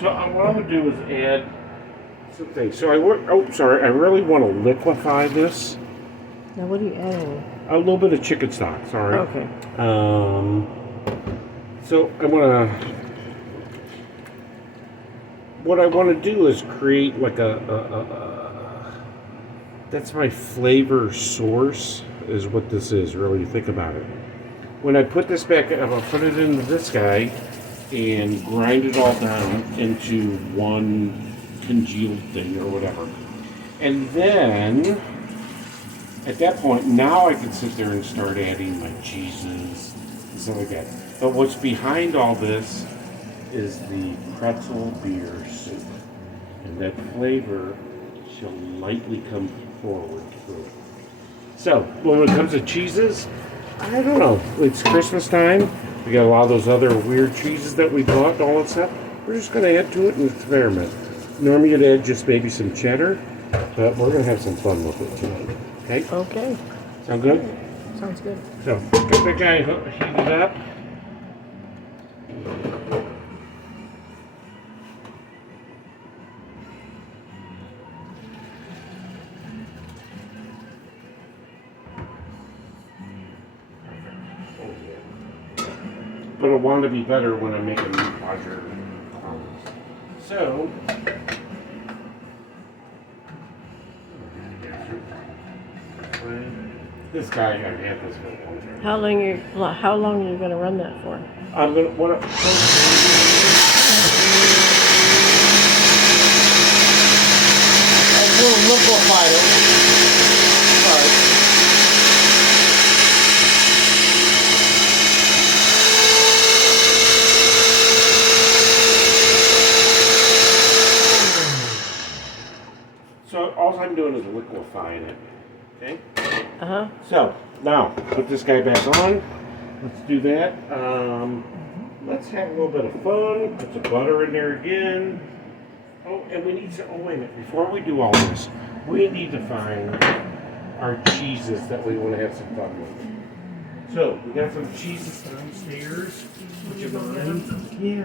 So what I'm gonna do is add some things. So I really want to liquefy this. Now, what are you adding? A little bit of chicken stock. Sorry. Okay. So what I want to do is create like that's my flavor source is what this is. Really, think about it. When I put this back, I'm gonna put it into this guy and grind it all down into one congealed thing or whatever. And then at that point, now I can sit there and start adding my cheeses and stuff like that. But what's behind all this is the pretzel beer soup. And that flavor shall lightly come forward through it. So, when it comes to cheeses, I don't know. It's Christmas time. We got a lot of those other weird cheeses that we bought and all that stuff. We're just going to add to it and experiment. Normally you'd add just maybe some cheddar, but we're going to have some fun with it tonight. Okay? Okay. Sound good? Sounds good. So, get that guy heated up. But it'll want to be better when I'm making larger clones. So, this guy, I've had this for a long time. How long are you gonna run that for? I'm gonna a little liquefied it. Sorry. So all I'm doing is liquefying it. Okay? Uh-huh. So now put this guy back on. Let's do that. Let's have a little bit of fun. Put some butter in there again. Oh, and we need to, oh wait a minute, before we do all this, we need to find our cheeses that we want to have some fun with. So we got some cheeses downstairs. Would you mind? Yeah.